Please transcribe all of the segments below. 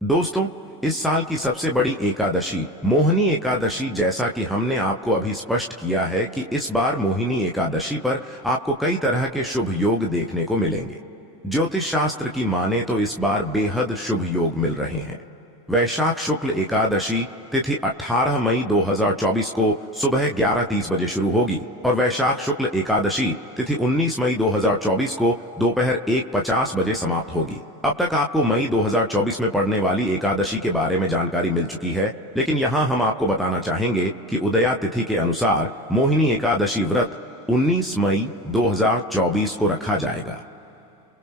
दोस्तों, इस साल की सबसे बड़ी एकादशी मोहिनी एकादशी, जैसा कि हमने आपको अभी स्पष्ट किया है कि इस बार मोहिनी एकादशी पर आपको कई तरह के शुभ योग देखने को मिलेंगे। ज्योतिष शास्त्र की माने तो इस बार बेहद शुभ योग मिल रहे हैं। वैशाख शुक्ल एकादशी तिथि 18 मई 2024 को सुबह 11:30 बजे शुरू होगी और वैशाख शुक्ल एकादशी तिथि 19 मई 2024 को दोपहर 1:50 बजे समाप्त होगी। अब तक आपको मई 2024 में पड़ने वाली एकादशी के बारे में जानकारी मिल चुकी है, लेकिन यहाँ हम आपको बताना चाहेंगे कि उदया तिथि के अनुसार मोहिनी एकादशी व्रत 19 मई 2024 को रखा जाएगा।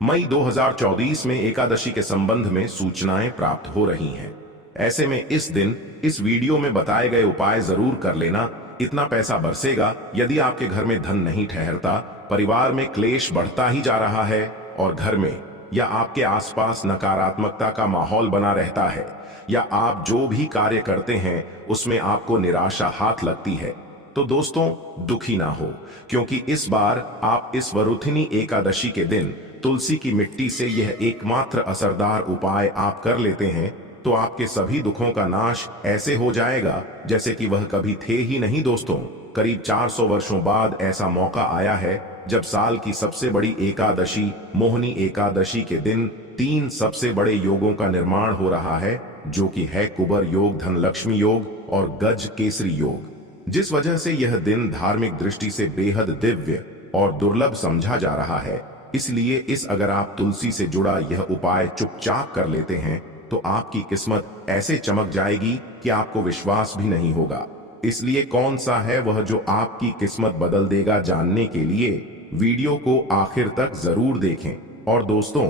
मई 2024 में एकादशी के संबंध में सूचनाएं प्राप्त हो रही हैं। ऐसे में इस दिन इस वीडियो में बताए गए उपाय जरूर कर लेना। इतना पैसा बरसेगा यदि आपके घर में धन नहीं ठहरता, परिवार में क्लेश बढ़ता ही जा रहा है और घर में या आपके आसपास नकारात्मकता का माहौल बना रहता है, या आप जो भी कार्य करते हैं उसमें आपको निराशा हाथ लगती है, तो दोस्तों दुखी ना हो, क्योंकि इस बार आप इस वरुथिनी एकादशी के दिन तुलसी की मिट्टी से यह एकमात्र असरदार उपाय आप कर लेते हैं तो आपके सभी दुखों का नाश ऐसे हो जाएगा जैसे कि वह कभी थे ही नहीं। दोस्तों, करीब 400 वर्षों बाद ऐसा मौका आया है जब साल की सबसे बड़ी एकादशी मोहिनी एकादशी के दिन 3 सबसे बड़े योगों का निर्माण हो रहा है, जो कि है कुबर योग, धनलक्ष्मी योग और गज केसरी योग, जिस वजह से यह दिन धार्मिक दृष्टि से बेहद दिव्य और दुर्लभ समझा जा रहा है। इसलिए अगर आप तुलसी से जुड़ा यह उपाय चुपचाप कर लेते हैं तो आपकी किस्मत ऐसे चमक जाएगी कि आपको विश्वास भी नहीं होगा। इसलिए कौन सा है वह जो आपकी किस्मत बदल देगा, जानने के लिए वीडियो को आखिर तक जरूर देखें। और दोस्तों,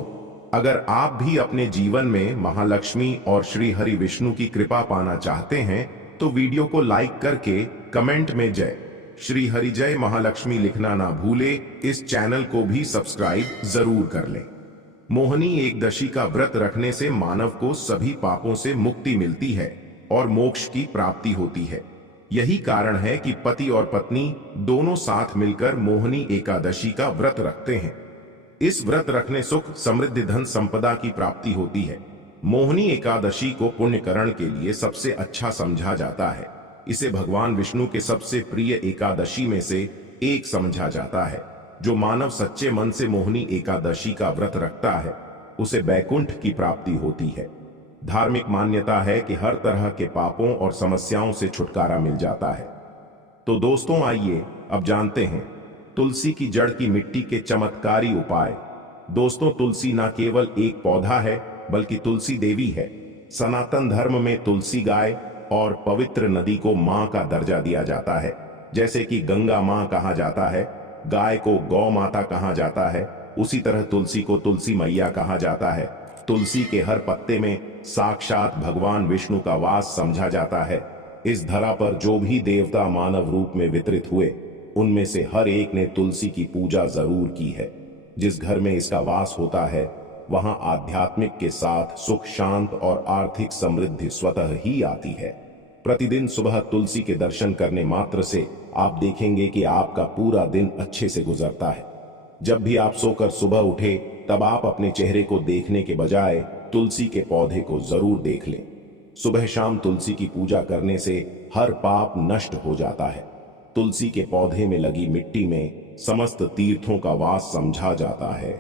अगर आप भी अपने जीवन में महालक्ष्मी और श्री हरि विष्णु की कृपा पाना चाहते हैं तो वीडियो को लाइक करके कमेंट में जय श्री हरि जय महालक्ष्मी लिखना ना भूले। इस चैनल को भी सब्सक्राइब जरूर कर लें। मोहिनी एकदशी का व्रत रखने से मानव को सभी पापों से मुक्ति मिलती है और मोक्ष की प्राप्ति होती है। यही कारण है कि पति और पत्नी दोनों साथ मिलकर मोहिनी एकादशी का व्रत रखते हैं। इस व्रत रखने सुख, समृद्धि, धन संपदा की प्राप्ति होती है। मोहिनी एकादशी को पुण्यकरण के लिए सबसे अच्छा समझा जाता है। इसे भगवान विष्णु के सबसे प्रिय एकादशी में से एक समझा जाता है। जो मानव सच्चे मन से मोहिनी एकादशी का व्रत रखता है उसे बैकुंठ की प्राप्ति होती है। धार्मिक मान्यता है कि हर तरह के पापों और समस्याओं से छुटकारा मिल जाता है। तो दोस्तों, आइए अब जानते हैं तुलसी की जड़ की मिट्टी के चमत्कारी उपाय। दोस्तों, तुलसी न केवल एक पौधा है बल्कि तुलसी देवी है। सनातन धर्म में तुलसी गाय और पवित्र नदी को मां का दर्जा दिया जाता है। जैसे कि गंगा मां कहा जाता है, गाय को गौ माता कहा जाता है, उसी तरह तुलसी को तुलसी मैया कहा जाता है। तुलसी के हर पत्ते में साक्षात भगवान विष्णु का वास समझा जाता है। इस धरा पर जो भी देवता मानव रूप में वितरित हुए उनमें से हर एक ने तुलसी की पूजा जरूर की है। जिस घर में इसका वास होता है वहां आध्यात्मिक के साथ सुख, शांत और आर्थिक समृद्धि स्वतः ही आती है। प्रतिदिन सुबह तुलसी के दर्शन करने मात्र से आप देखेंगे कि आपका पूरा दिन अच्छे से गुजरता है। जब भी आप सोकर सुबह उठे तब आप अपने चेहरे को देखने के बजाय तुलसी के पौधे को जरूर देख लें। सुबह शाम तुलसी की पूजा करने से हर पाप नष्ट हो जाता है। तुलसी के पौधे में लगी मिट्टी में समस्त तीर्थों का वास समझा जाता है।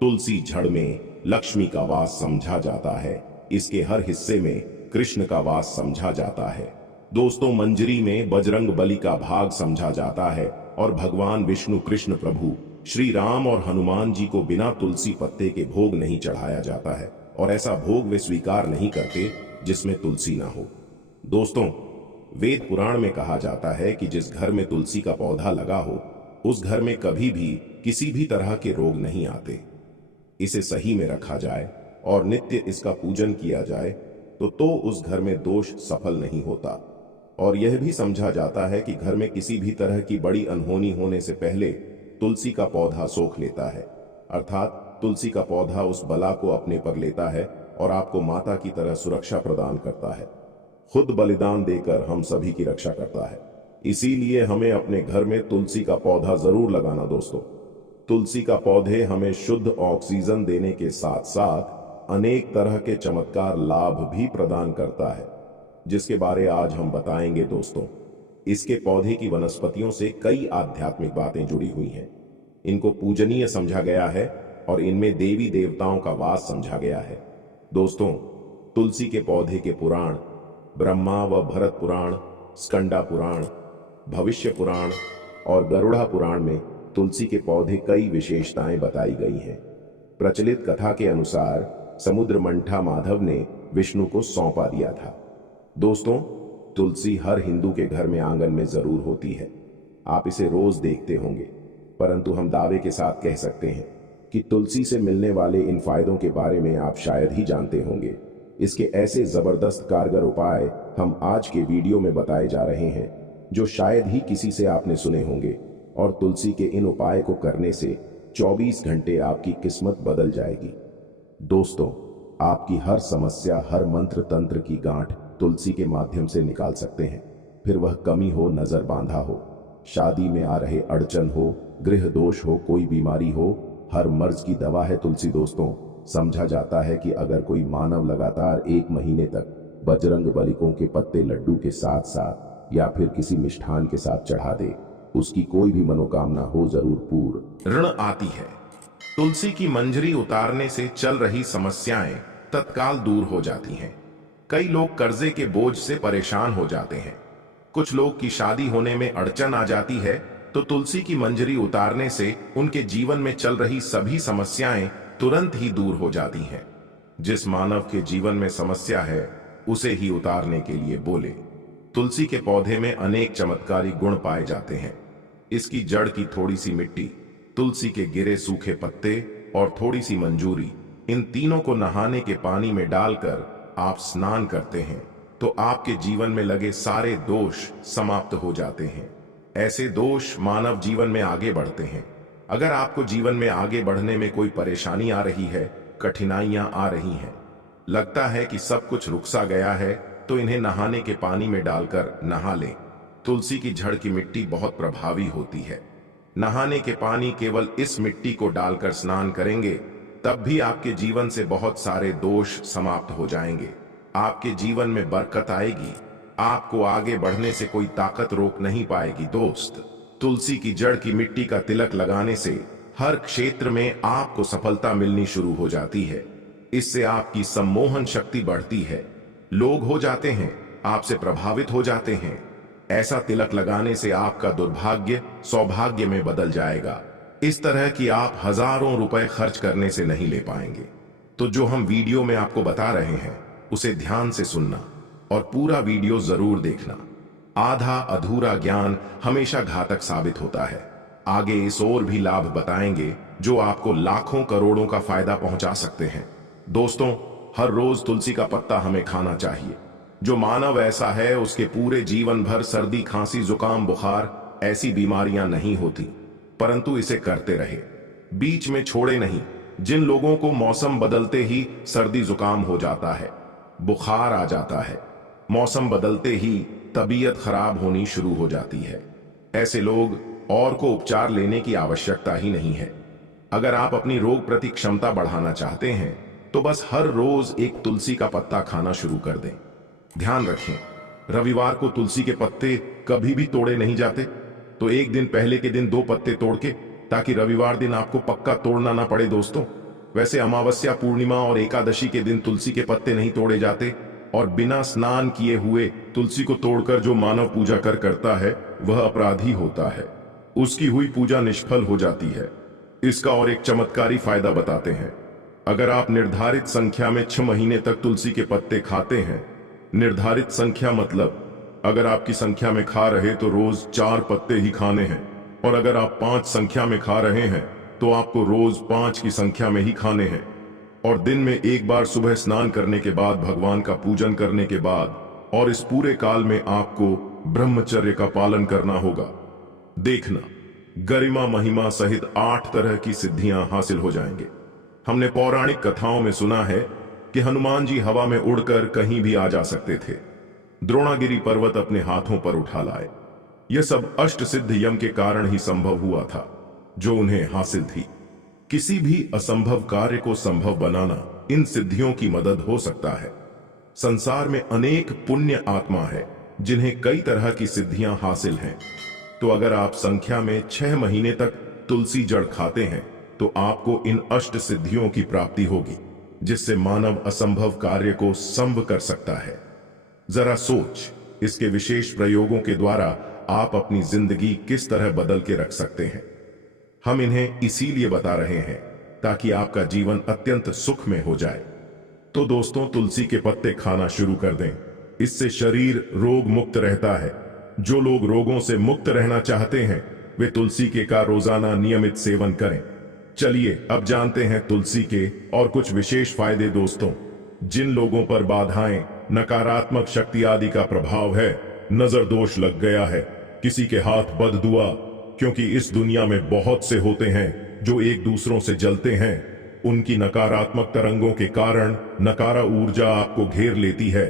तुलसी जड़ में लक्ष्मी का वास समझा जाता है। इसके हर हिस्से में कृष्ण का वास समझा जाता है। दोस्तों, मंजरी में बजरंग बली का भाग समझा जाता है और भगवान विष्णु, कृष्ण प्रभु, श्री राम और हनुमान जी को बिना तुलसी पत्ते के भोग नहीं चढ़ाया जाता है और ऐसा भोग वे स्वीकार नहीं करते जिसमें तुलसी ना हो। दोस्तों, वेद पुराण में कहा जाता है कि जिस घर में तुलसी का पौधा लगा हो उस घर में कभी भी किसी भी तरह के रोग नहीं आते। इसे सही में रखा जाए और नित्य इसका पूजन किया जाए तो उस घर में दोष सफल नहीं होता। और यह भी समझा जाता है कि घर में किसी भी तरह की बड़ी अनहोनी होने से पहले तुलसी का पौधा सोख लेता है, अर्थात तुलसी का पौधा उस बला को अपने पर लेता है और आपको माता की तरह सुरक्षा प्रदान करता है। खुद बलिदान देकर हम सभी की रक्षा करता है। इसीलिए हमें अपने घर में तुलसी का पौधा जरूर लगाना। दोस्तों, तुलसी का पौधे हमें शुद्ध ऑक्सीजन देने के साथ साथ अनेक तरह के चमत्कार लाभ भी प्रदान करता है, जिसके बारे आज हम बताएंगे दोस्तों। इसके पौधे की वनस्पतियों से कई आध्यात्मिक बातें जुड़ी हुई हैं। इनको पूजनीय समझा गया है और इनमें देवी देवताओं का वास समझा गया है। दोस्तों, तुलसी के पौधे के पुराण ब्रह्मा व भरत पुराण, स्कंदा पुराण, भविष्य पुराण और गरुड़ा पुराण में तुलसी के पौधे कई विशेषताएं बताई गई हैं। प्रचलित कथा के अनुसार समुद्र मंठा माधव ने विष्णु को सौंपा दिया था। दोस्तों, तुलसी हर हिंदू के घर में आंगन में जरूर होती है। आप इसे रोज देखते होंगे, परंतु हम दावे के साथ कह सकते हैं कि तुलसी से मिलने वाले इन फायदों के बारे में आप शायद ही जानते होंगे। इसके ऐसे जबरदस्त कारगर उपाय हम आज के वीडियो में बताए जा रहे हैं, जो शायद ही किसी से आपने सुने होंगे। और तुलसी के इन उपाय को करने से 24 घंटे आपकी किस्मत बदल जाएगी। दोस्तों, आपकी हर समस्या, हर मंत्र तंत्र की गांठ तुलसी के माध्यम से निकाल सकते हैं। फिर वह कमी हो, नजर बांधा हो, शादी में आ रहे अड़चन हो, गृह दोष हो, कोई बीमारी हो, हर मर्ज की दवा है तुलसी। दोस्तों, समझा जाता है कि अगर कोई मानव लगातार 1 महीने तक बजरंग बलिकों के पत्ते लड्डू के साथ साथ या फिर किसी मिष्ठान के साथ चढ़ा दे, उसकी कोई भी मनोकामना हो जरूर पूर्ण। ऋण आती है। तुलसी की मंजरी उतारने से चल रही समस्याएं तत्काल दूर हो जाती हैं। कई लोग कर्जे के बोझ से परेशान हो जाते हैं। कुछ लोग की शादी होने में अड़चन आ जाती है, तो तुलसी की मंजरी उतारने से उनके जीवन में चल रही सभी समस्याएं तुरंत ही दूर हो जाती हैं। जिस मानव के जीवन में समस्या है, उसे ही उतारने के लिए बोले। तुलसी के पौधे में अनेक चमत्कारी गुण पाए जाते हैं। इसकी जड़ की थोड़ी सी मिट्टी, तुलसी के गिरे सूखे पत्ते और थोड़ी सी मंजूरी, इन तीनों को नहाने के पानी में डालकर आप स्नान करते हैं तो आपके जीवन में लगे सारे दोष समाप्त हो जाते हैं। ऐसे दोष मानव जीवन में आगे बढ़ते हैं। अगर आपको जीवन में आगे बढ़ने में कोई परेशानी आ रही है, कठिनाइयां आ रही हैं, लगता है कि सब कुछ रुक सा गया है, तो इन्हें नहाने के पानी में डालकर नहा लें। तुलसी की जड़ की मिट्टी बहुत प्रभावी होती है। नहाने के पानी केवल इस मिट्टी को डालकर स्नान करेंगे, तब भी आपके जीवन से बहुत सारे दोष समाप्त हो जाएंगे। आपके जीवन में बरकत आएगी। आपको आगे बढ़ने से कोई ताकत रोक नहीं पाएगी। दोस्त, तुलसी की जड़ की मिट्टी का तिलक लगाने से हर क्षेत्र में आपको सफलता मिलनी शुरू हो जाती है। इससे आपकी सम्मोहन शक्ति बढ़ती है। लोग हो जाते हैं, आपसे प्रभावित हो जाते हैं। ऐसा तिलक लगाने से आपका दुर्भाग्य सौभाग्य में बदल जाएगा। इस तरह की आप हजारों रुपए खर्च करने से नहीं ले पाएंगे। तो जो हम वीडियो में आपको बता रहे हैं, उसे ध्यान से सुनना और पूरा वीडियो जरूर देखना। आधा अधूरा ज्ञान हमेशा घातक साबित होता है। आगे इस और भी लाभ बताएंगे जो आपको लाखों करोड़ों का फायदा पहुंचा सकते हैं। दोस्तों, हर रोज तुलसी का पत्ता हमें खाना चाहिए। जो मानव ऐसा है, उसके पूरे जीवन भर सर्दी, खांसी, जुकाम, बुखार ऐसी बीमारियां नहीं होती, परंतु इसे करते रहे, बीच में छोड़े नहीं। जिन लोगों को मौसम बदलते ही सर्दी जुकाम हो जाता है, बुखार आ जाता है, मौसम बदलते ही तबीयत खराब होनी शुरू हो जाती है, ऐसे लोग और को उपचार लेने की आवश्यकता ही नहीं है। अगर आप अपनी रोग प्रति क्षमता बढ़ाना चाहते हैं, तो बस हर रोज एक तुलसी का पत्ता खाना शुरू कर दें। ध्यान रखें, रविवार को तुलसी के पत्ते कभी भी तोड़े नहीं जाते, तो एक दिन पहले के दिन 2 पत्ते तोड़ के, ताकि रविवार दिन आपको पक्का तोड़ना ना पड़े। दोस्तों, वैसे अमावस्या, पूर्णिमा और एकादशी के दिन तुलसी के पत्ते नहीं तोड़े जाते, और बिना स्नान किए हुए तुलसी को तोड़कर जो मानव पूजा करता है, वह अपराधी होता है। उसकी हुई पूजा निष्फल हो जाती है। इसका और एक चमत्कारी फायदा बताते हैं। अगर आप निर्धारित संख्या में 6 महीने तक तुलसी के पत्ते खाते हैं, निर्धारित संख्या मतलब अगर आपकी संख्या में खा रहे तो रोज 4 पत्ते ही खाने हैं, और अगर आप 5 संख्या में खा रहे हैं तो आपको रोज 5 की संख्या में ही खाने हैं। और दिन में एक बार सुबह स्नान करने के बाद, भगवान का पूजन करने के बाद, और इस पूरे काल में आपको ब्रह्मचर्य का पालन करना होगा। देखना, गरिमा महिमा सहित 8 तरह की सिद्धियां हासिल हो जाएंगे। हमने पौराणिक कथाओं में सुना है कि हनुमान जी हवा में उड़कर कहीं भी आ जा सकते थे। द्रोणागिरी पर्वत अपने हाथों पर उठा लाए। यह सब अष्ट सिद्ध यम के कारण ही संभव हुआ था, जो उन्हें हासिल थी। किसी भी असंभव कार्य को संभव बनाना इन सिद्धियों की मदद हो सकता है। संसार में अनेक पुण्य आत्मा है जिन्हें कई तरह की सिद्धियां हासिल हैं। तो अगर आप संख्या में 6 महीने तक तुलसी जड़ खाते हैं तो आपको इन अष्ट सिद्धियों की प्राप्ति होगी, जिससे मानव असंभव कार्य को संभव कर सकता है। जरा सोच, इसके विशेष प्रयोगों के द्वारा आप अपनी जिंदगी किस तरह बदल के रख सकते हैं। हम इन्हें इसीलिए बता रहे हैं ताकि आपका जीवन अत्यंत सुख में हो जाए। तो दोस्तों, तुलसी के पत्ते खाना शुरू कर दें। इससे शरीर रोग मुक्त रहता है। जो लोग रोगों से मुक्त रहना चाहते हैं वे तुलसी के का रोजाना नियमित सेवन करें। चलिए अब जानते हैं तुलसी के और कुछ विशेष फायदे। दोस्तों, जिन लोगों पर बाधाएं, नकारात्मक शक्ति आदि का प्रभाव है, नजर दोष लग गया है, किसी के हाथ बददुआ, क्योंकि इस दुनिया में बहुत से होते हैं जो एक दूसरों से जलते हैं, उनकी नकारात्मक तरंगों के कारण नकारा ऊर्जा आपको घेर लेती है।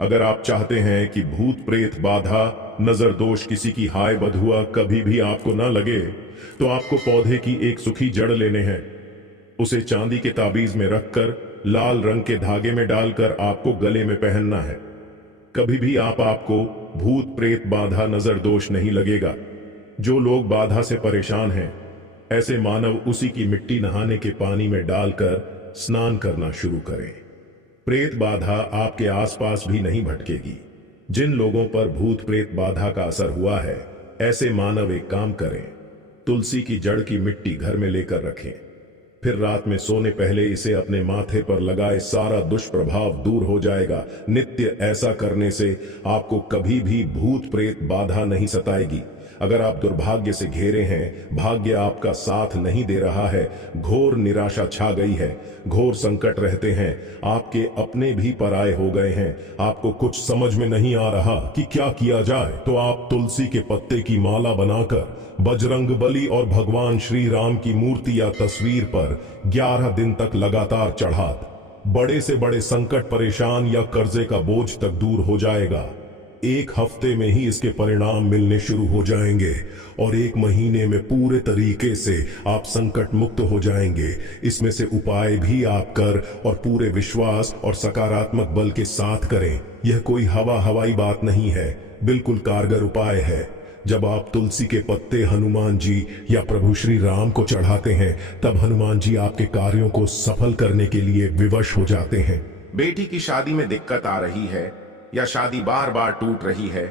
अगर आप चाहते हैं कि भूत प्रेत बाधा, नजर दोष, किसी की हाय बधुआ कभी भी आपको न लगे, तो आपको पौधे की एक सूखी जड़ लेने हैं। उसे चांदी के ताबीज में रखकर लाल रंग के धागे में डालकर आपको गले में पहनना है। कभी भी आपको भूत प्रेत बाधा, नजर दोष नहीं लगेगा। जो लोग बाधा से परेशान हैं, ऐसे मानव उसी की मिट्टी नहाने के पानी में डालकर स्नान करना शुरू करें। प्रेत बाधा आपके आसपास भी नहीं भटकेगी। जिन लोगों पर भूत प्रेत बाधा का असर हुआ है, ऐसे मानव एक काम करें, तुलसी की जड़ की मिट्टी घर में लेकर रखें। फिर रात में सोने पहले इसे अपने माथे पर लगाए, सारा दुष्प्रभाव दूर हो जाएगा। नित्य ऐसा करने से आपको कभी भी भूत प्रेत बाधा नहीं सताएगी। अगर आप दुर्भाग्य से घिरे हैं, भाग्य आपका साथ नहीं दे रहा है, घोर निराशा छा गई है, घोर संकट रहते हैं, आपके अपने भी पराये हो गए हैं, आपको कुछ समझ में नहीं आ रहा कि क्या किया जाए, तो आप तुलसी के पत्ते की माला बनाकर बजरंग बली और भगवान श्री राम की मूर्ति या तस्वीर पर 11 दिन तक लगातार चढ़ा, बड़े से बड़े संकट, परेशान या कर्जे का बोझ तक दूर हो जाएगा। 1 हफ्ते में ही इसके परिणाम मिलने शुरू हो जाएंगे और 1 महीने में पूरे तरीके से आप संकट मुक्त हो जाएंगे। इसमें से उपाय भी आप कर और पूरे विश्वास और सकारात्मक बल के साथ करें। यह कोई हवाई बात नहीं है, बिल्कुल कारगर उपाय है। जब आप तुलसी के पत्ते हनुमान जी या प्रभु श्री राम को चढ़ाते हैं, तब हनुमान जी आपके कार्यों को सफल करने के लिए विवश हो जाते हैं। बेटी की शादी में दिक्कत आ रही है या शादी बार बार टूट रही है,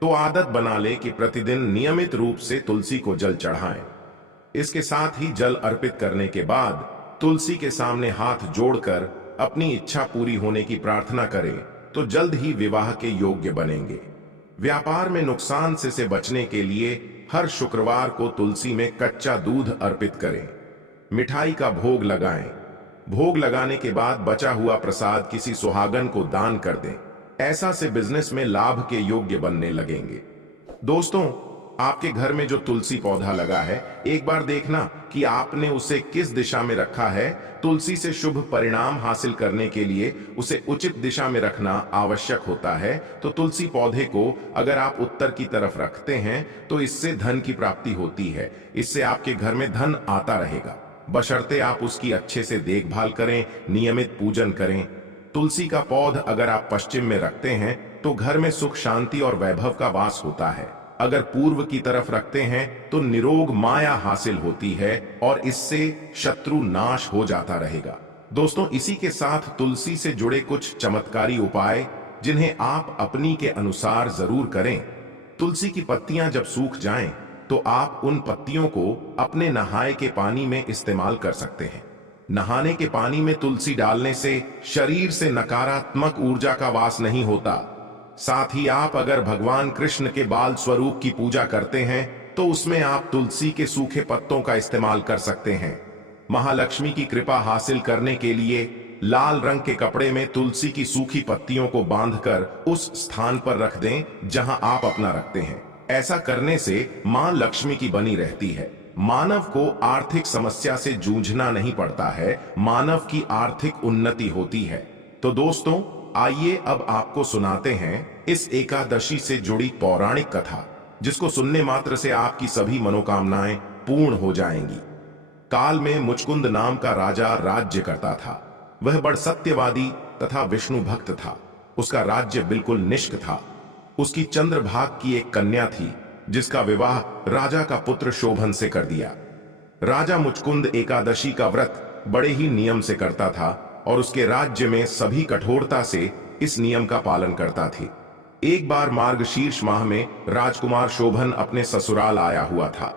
तो आदत बना ले कि प्रतिदिन नियमित रूप से तुलसी को जल चढ़ाएं। इसके साथ ही जल अर्पित करने के बाद तुलसी के सामने हाथ जोड़कर अपनी इच्छा पूरी होने की प्रार्थना करें, तो जल्द ही विवाह के योग्य बनेंगे। व्यापार में नुकसान से बचने के लिए हर शुक्रवार को तुलसी में कच्चा दूध अर्पित करें। मिठाई का भोग लगाएं। भोग लगाने के बाद बचा हुआ प्रसाद किसी सुहागन को दान कर दें। ऐसा से बिजनेस में लाभ के योग्य बनने लगेंगे। दोस्तों, आपके घर में जो तुलसी पौधा लगा है, एक बार देखना कि आपने उसे किस दिशा में रखा है। तुलसी से शुभ परिणाम हासिल करने के लिए उसे उचित दिशा में रखना आवश्यक होता है। तो तुलसी पौधे को अगर आप उत्तर की तरफ रखते हैं तो इससे धन की प्राप्ति होती है। इससे आपके घर में धन आता रहेगा, बशर्ते आप उसकी अच्छे से देखभाल करें, नियमित पूजन करें। तुलसी का पौध अगर आप पश्चिम में रखते हैं तो घर में सुख, शांति और वैभव का वास होता है। अगर पूर्व की तरफ रखते हैं तो निरोग माया हासिल होती है और इससे शत्रु नाश हो जाता रहेगा। दोस्तों, इसी के साथ तुलसी से जुड़े कुछ चमत्कारी उपाय जिन्हें आप अपनी के अनुसार जरूर करें। तुलसी की पत्तियां जब सूख जाएं तो आप उन पत्तियों को अपने नहाए के पानी में इस्तेमाल कर सकते हैं। नहाने के पानी में तुलसी डालने से शरीर से नकारात्मक ऊर्जा का वास नहीं होता। साथ ही आप अगर भगवान कृष्ण के बाल स्वरूप की पूजा करते हैं तो उसमें आप तुलसी के सूखे पत्तों का इस्तेमाल कर सकते हैं। महालक्ष्मी की कृपा हासिल करने के लिए लाल रंग के कपड़े में तुलसी की सूखी पत्तियों को बांधकर उस स्थान पर रख दें जहां आप अपना रखते हैं। ऐसा करने से मां लक्ष्मी की बनी रहती है। मानव को आर्थिक समस्या से जूझना नहीं पड़ता है, मानव की आर्थिक उन्नति होती है। तो दोस्तों, आइए अब आपको सुनाते हैं इस एकादशी से जुड़ी पौराणिक कथा, जिसको सुनने मात्र से आपकी सभी मनोकामनाएं पूर्ण हो जाएंगी। काल में मुचकुंद नाम का राजा राज्य करता था। वह बड़ सत्यवादी तथा विष्णु भक्त था। उसका राज्य बिल्कुल निष्क था। उसकी चंद्रभाग की एक कन्या थी जिसका विवाह राजा का पुत्र शोभन से कर दिया। राजा मुचकुंद एकादशी का व्रत बड़े ही नियम से करता था और उसके राज्य में सभी कठोरता से इस नियम का पालन करता थे। एक बार मार्गशीर्ष माह में राजकुमार शोभन अपने ससुराल आया हुआ था।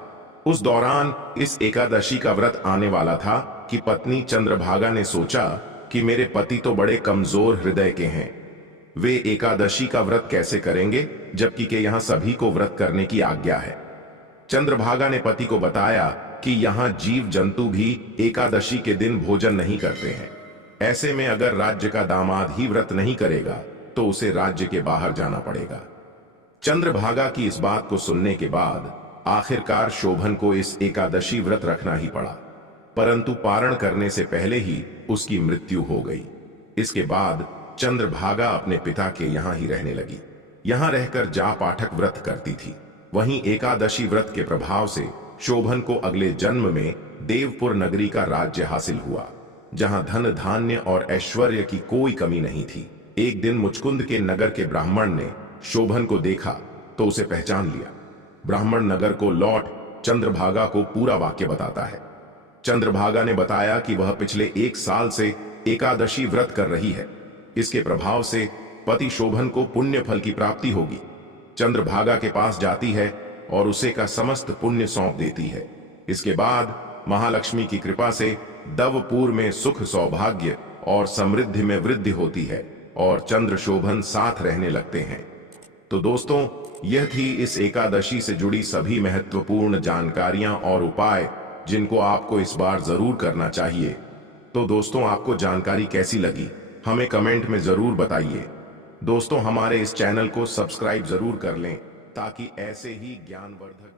उस दौरान इस एकादशी का व्रत आने वाला था कि पत्नी चंद्रभागा ने सोचा कि मेरे पति तो बड़े कमजोर हृदय के हैं, वे एकादशी का व्रत कैसे करेंगे जबकि के यहाँ सभी को व्रत करने की आज्ञा है। चंद्रभागा ने पति को बताया कि यहाँ जीव जंतु भी एकादशी के दिन भोजन नहीं करते हैं। ऐसे में अगर राज्य का दामाद ही व्रत नहीं करेगा तो उसे राज्य के बाहर जाना पड़ेगा। चंद्रभागा की इस बात को सुनने के बाद आखिरकार शोभन को इस एकादशी व्रत रखना ही पड़ा, परंतु पारण करने से पहले ही उसकी मृत्यु हो गई। इसके बाद चंद्रभागा अपने पिता के यहाँ ही रहने लगी। यहाँ रहकर जा पाठक व्रत करती थी। वहीं एकादशी व्रत के प्रभाव से शोभन को अगले जन्म में देवपुर नगरी का राज्य हासिल हुआ, जहां धन धान्य और ऐश्वर्य की कोई कमी नहीं थी। एक दिन मुचकुंद के नगर के ब्राह्मण ने शोभन को देखा तो उसे पहचान लिया। ब्राह्मण नगर को लौट चंद्रभागा को पूरा वाक्य बताता है। चंद्रभागा ने बताया कि वह पिछले 1 साल से एकादशी व्रत कर रही है। इसके प्रभाव से पति शोभन को पुण्य फल की प्राप्ति होगी। चंद्रभागा के पास जाती है और उसे का समस्त पुण्य सौंप देती है। इसके बाद महालक्ष्मी की कृपा से दवपुर में सुख सौभाग्य और समृद्धि में वृद्धि होती है और चंद्र शोभन साथ रहने लगते हैं। तो दोस्तों, यह थी इस एकादशी से जुड़ी सभी महत्वपूर्ण जानकारियां और उपाय जिनको आपको इस बार जरूर करना चाहिए। तो दोस्तों, आपको जानकारी कैसी लगी हमें कमेंट में जरूर बताइए। दोस्तों, हमारे इस चैनल को सब्सक्राइब जरूर कर लें ताकि ऐसे ही ज्ञानवर्धक